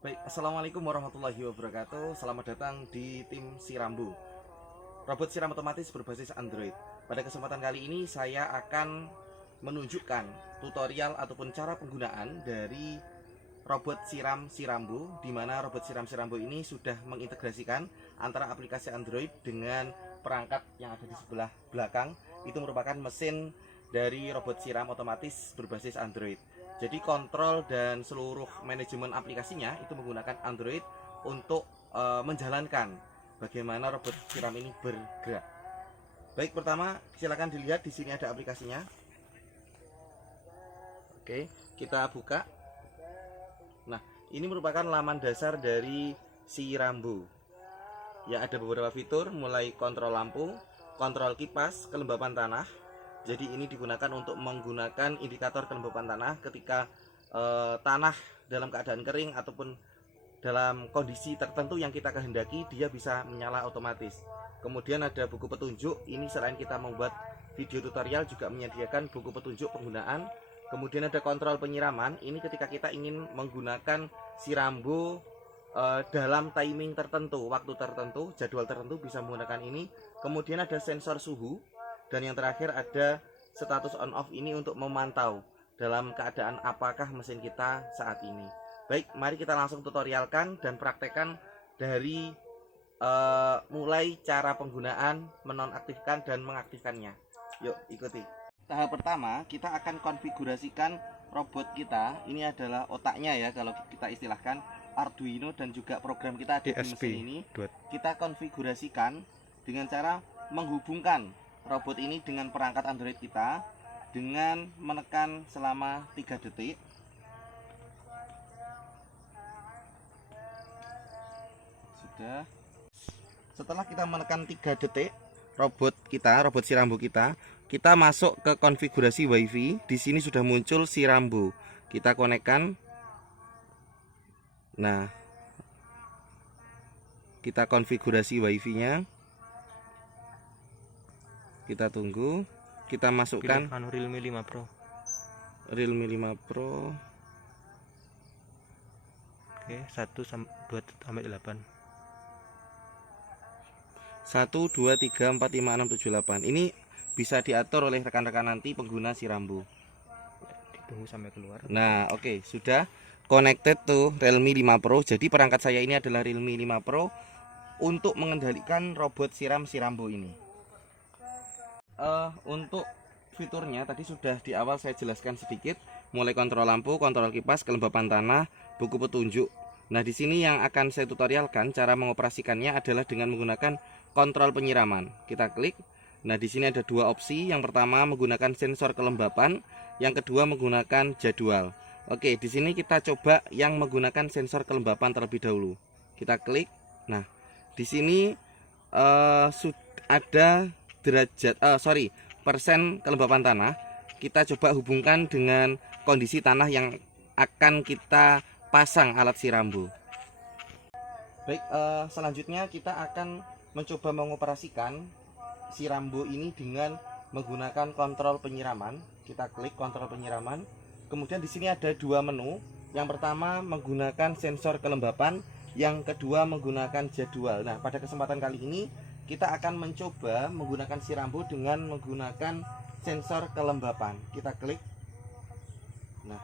Baik, Assalamualaikum warahmatullahi wabarakatuh. Selamat datang di tim Sirambu, robot siram otomatis berbasis Android. Pada kesempatan kali ini saya akan menunjukkan tutorial ataupun cara penggunaan dari robot siram Sirambu, di mana robot siram Sirambu ini sudah mengintegrasikan antara aplikasi Android dengan perangkat yang ada di sebelah belakang. Itu merupakan mesin dari robot siram otomatis berbasis Android. Jadi kontrol dan seluruh manajemen aplikasinya itu menggunakan Android untuk menjalankan bagaimana robot siram ini bergerak. Baik, pertama silakan dilihat di sini ada aplikasinya. Oke, kita buka. Nah, ini merupakan laman dasar dari Sirambu. Ya, ada beberapa fitur mulai kontrol lampu, kontrol kipas, kelembapan tanah. Jadi ini digunakan untuk menggunakan indikator kelembapan tanah ketika tanah dalam keadaan kering ataupun dalam kondisi tertentu yang kita kehendaki, dia bisa menyala otomatis. Kemudian ada buku petunjuk. Ini selain kita membuat video tutorial juga menyediakan buku petunjuk penggunaan. Kemudian ada kontrol penyiraman. Ini ketika kita ingin menggunakan Sirambu dalam timing tertentu, waktu tertentu, jadwal tertentu, bisa menggunakan ini. Kemudian ada sensor suhu. Dan yang terakhir ada status on off, ini untuk memantau dalam keadaan apakah mesin kita saat ini. Baik, mari kita langsung tutorialkan dan praktekkan dari mulai cara penggunaan, menonaktifkan dan mengaktifkannya. Yuk ikuti. Tahap pertama kita akan konfigurasikan robot kita. Ini adalah otaknya ya kalau kita istilahkan, Arduino dan juga program kita ada di mesin ini. Kita konfigurasikan dengan cara menghubungkan robot ini dengan perangkat Android kita dengan menekan selama 3 detik. Sudah. Setelah kita menekan 3 detik, robot Sirambu kita masuk ke konfigurasi WiFi. Di sini sudah muncul Sirambu. Kita konekkan. Nah, kita konfigurasi WiFi-nya. Kita tunggu, kita masukkan Realme 5 Pro. Realme 5 Pro. Oke, 1 2 sampai 8. 1 2 3 4 5 6 7 8. Ini bisa diatur oleh rekan-rekan nanti pengguna Sirambu. Ditunggu sampai keluar. Nah, oke, sudah connected to Realme 5 Pro. Jadi perangkat saya ini adalah Realme 5 Pro untuk mengendalikan robot siram Sirambu ini. Untuk fiturnya tadi sudah di awal saya jelaskan sedikit, mulai kontrol lampu, kontrol kipas, kelembapan tanah, buku petunjuk. Nah, di sini yang akan saya tutorialkan cara mengoperasikannya adalah dengan menggunakan kontrol penyiraman. Kita klik. Nah, di sini ada dua opsi. Yang pertama menggunakan sensor kelembapan, yang kedua menggunakan jadwal. Oke, di sini kita coba yang menggunakan sensor kelembapan terlebih dahulu. Kita klik. Nah, di sini ada persen kelembapan tanah. Kita coba hubungkan dengan kondisi tanah yang akan kita pasang alat Sirambu. Baik, selanjutnya kita akan mencoba mengoperasikan Sirambu ini dengan menggunakan kontrol penyiraman. Kita klik kontrol penyiraman. Kemudian di sini ada dua menu. Yang pertama menggunakan sensor kelembapan, yang kedua menggunakan jadwal. Nah, pada kesempatan kali ini kita akan mencoba menggunakan Sirambu dengan menggunakan sensor kelembapan. Kita klik. Nah,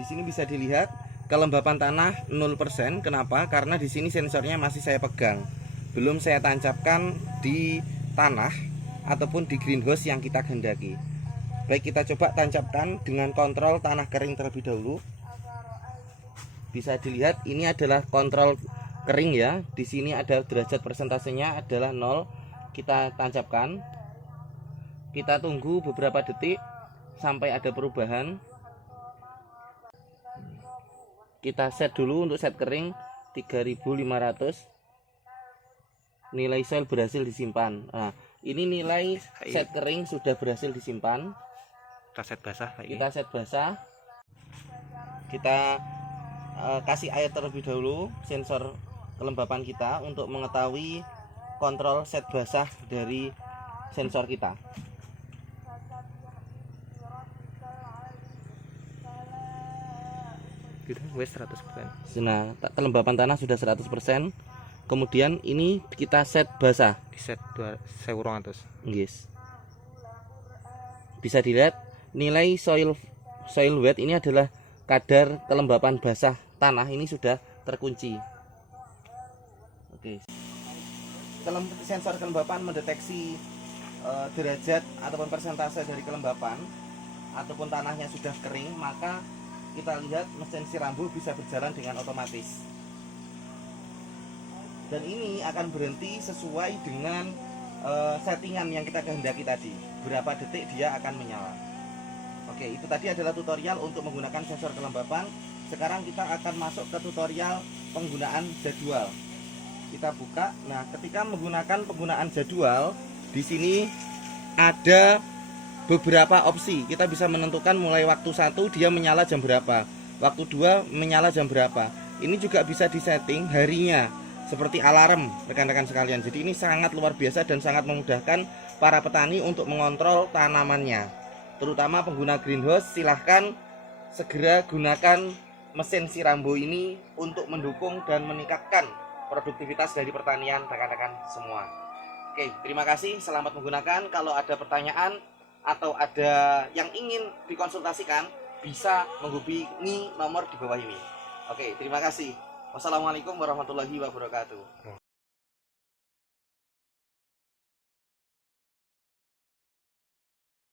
di sini bisa dilihat kelembapan tanah 0%. Kenapa? Karena di sini sensornya masih saya pegang. Belum saya tancapkan di tanah ataupun di greenhouse yang kita kehendaki. Baik, kita coba tancapkan dengan kontrol tanah kering terlebih dahulu. Bisa dilihat ini adalah kontrol kering ya. Di sini ada derajat persentasenya adalah 0. Kita tancapkan. Kita tunggu beberapa detik sampai ada perubahan. Kita set dulu untuk set kering 3500. Nilai sel berhasil disimpan. Nah, ini nilai set kering sudah berhasil disimpan. Kita set basah lagi. Kita set basah. Kita kasih air terlebih dahulu sensor kelembapan kita untuk mengetahui kontrol set basah dari sensor kita. gitu wes 100%. Nah, kelembapan tanah sudah 100%. Kemudian ini kita set basah. Di set 2.200. Yes. Bisa dilihat nilai soil wet ini adalah kadar kelembapan basah tanah ini sudah terkunci. Oke. Sensor kelembapan mendeteksi derajat ataupun persentase dari kelembapan ataupun tanahnya sudah kering, maka kita lihat mesin sirambu bisa berjalan dengan otomatis. Dan ini akan berhenti sesuai dengan settingan yang kita kehendaki tadi. Berapa detik dia akan menyala. Oke, itu tadi adalah tutorial untuk menggunakan sensor kelembapan. Sekarang kita akan masuk ke tutorial penggunaan jadwal. Kita buka. Nah, ketika menggunakan penggunaan jadwal, di sini ada beberapa opsi. Kita bisa menentukan mulai waktu 1 dia menyala jam berapa, waktu 2 menyala jam berapa. Ini juga bisa disetting harinya seperti alarm, rekan-rekan sekalian. Jadi ini sangat luar biasa dan sangat memudahkan para petani untuk mengontrol tanamannya. Terutama pengguna greenhouse, silahkan segera gunakan mesin sirambo ini untuk mendukung dan meningkatkan produktivitas dari pertanian rekan-rekan semua. Oke, terima kasih, selamat menggunakan. Kalau ada pertanyaan atau ada yang ingin dikonsultasikan, bisa menghubungi nomor di bawah ini. Oke, terima kasih. Wassalamualaikum warahmatullahi wabarakatuh.